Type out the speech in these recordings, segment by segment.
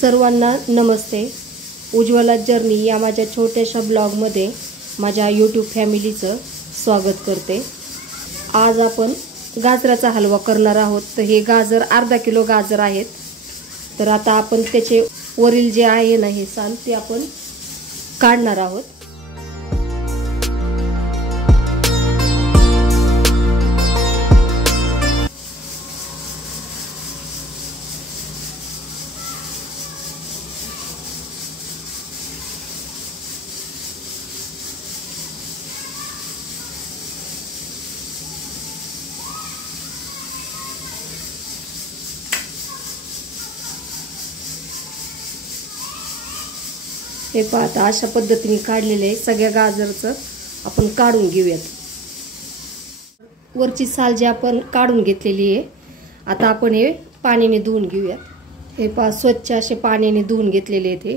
सर्वांना नमस्ते। उज्ज्वला जर्नी या माझ्या छोट्याशा ब्लॉगमध्ये माझ्या यूट्यूब फॅमिलीचं स्वागत करते। आज आपण गाजराचा हलवा करणार आहोत। तर हे गाजर अर्धा किलो गाजर आहेत। तर आता आपण त्याचे वरील जे आहे ना हे साल ते आपण काढणार आहोत। हे पाहता अशा पद्धतीने काढलेले सगळ्या गाजरचं आपण काढून घेऊयात। वरची साल जी आपण काढून घेतलेली आहे, आता आपण हे पाण्याने धुवून घेऊयात। हे पहा स्वच्छ असे पाण्याने धुवून घेतलेले आहेत। हे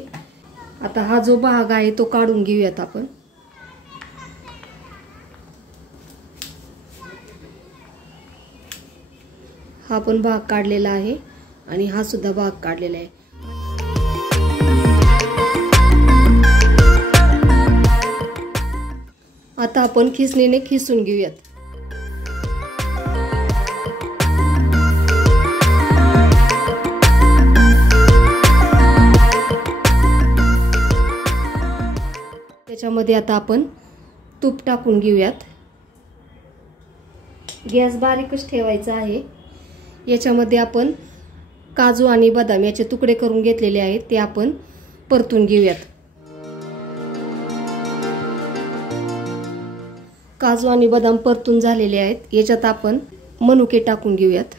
आता हा जो भाग आहे तो काढून घेऊयात आपण। हा पण भाग काढलेला आहे आणि हा सुद्धा भाग काढलेला आहे। आता आपण खिसणीने खिसून घेऊयात। त्याच्यामध्ये आता आपण तूप टाकून घेऊयात। गॅस बारीकच ठेवायचा आहे। याच्यामध्ये आपण काजू आणि बदाम याचे तुकडे करून घेतलेले आहेत, ते आपण परतून घेऊयात। काजू आणि बदाम परतून झालेले आहेत। याच्यात आपण मनुके टाकून घेऊयात।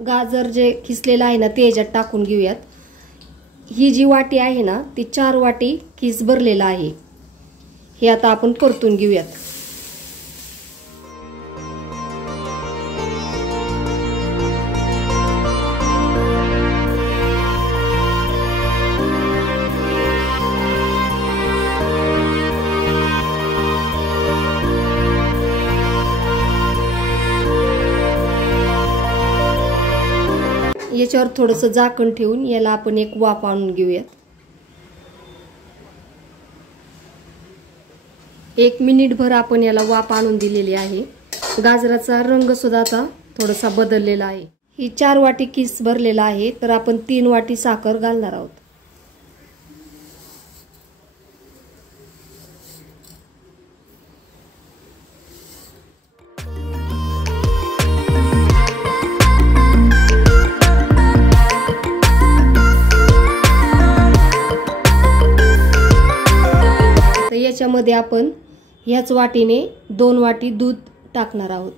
गाजर जे खिसलेलं आहे ना ते याच्यात टाकून घेऊयात। ही जी वाटी आहे ना ती 4 वाटी खिस भरलेला आहे। हे आता आपण परतून घेऊयात। याच्यावर थोडंसं झाकण ठेवून याला आपण एक वाफ आणून घेऊयात। 1 मिनिटभर आपण याला वाफ आणून दिलेली आहे। गाजराचा रंग सुद्धा आता थोडासा बदललेला आहे। ही 4 वाटी किस भरलेला आहे, तर आपण 3 वाटी साखर घालणार आहोत। याच्यामध्ये आपण ह्याच वाटीने 2 वाटी दूध टाकणार आहोत।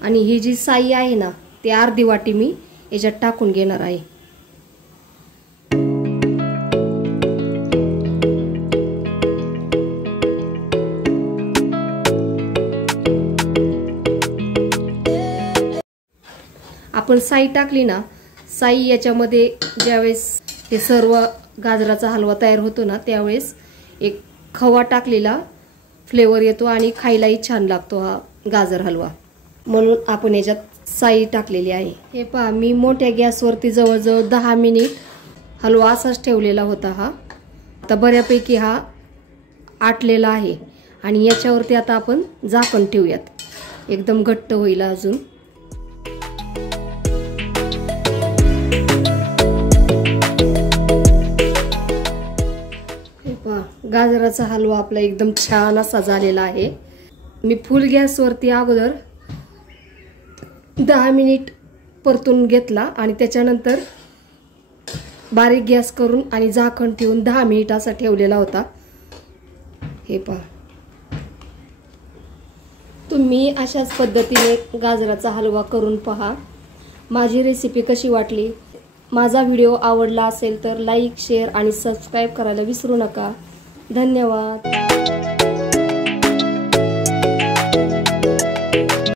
आणि ही जी साई आहे ना ती अर्धी वाटी मी याच्यात टाकून घेणार आहे। आपण साई टाकली ना, साई याच्यामध्ये ज्यावेळेस हे सर्व गाजराचा हलवा तयार होतो ना त्यावेळेस एक खवा टाकलेला फ्लेवर येतो आणि खायलाही छान लागतो हा गाजर हलवा, म्हणून आपण याच्यात साई टाकलेली आहे। हे पहा मी मोठ्या गॅसवरती जवळजवळ 10 मिनिट हलवा असाच ठेवलेला होता। हा आता बऱ्यापैकी हा आटलेला आहे आणि याच्यावरती आता आपण झाकण ठेवूयात, एकदम घट्ट होईल अजून। गाजराचा हलवा आपला एकदम छान असा झालेला आहे। मी फुल गॅसवरती अगोदर 10 मिनिट परतून घेतला आणि त्याच्यानंतर बारीक गॅस करून आणि झाकण ठेवून 10 मिनिट असा ठेवलेला होता। हे पहा, तुम्ही अशाच पद्धतीने गाजराचा हलवा करून पहा। माझी रेसिपी कशी वाटली? माझा व्हिडिओ आवडला असेल तर लाईक, शेअर आणि सबस्क्राईब करायला विसरू नका। धन्यवाद।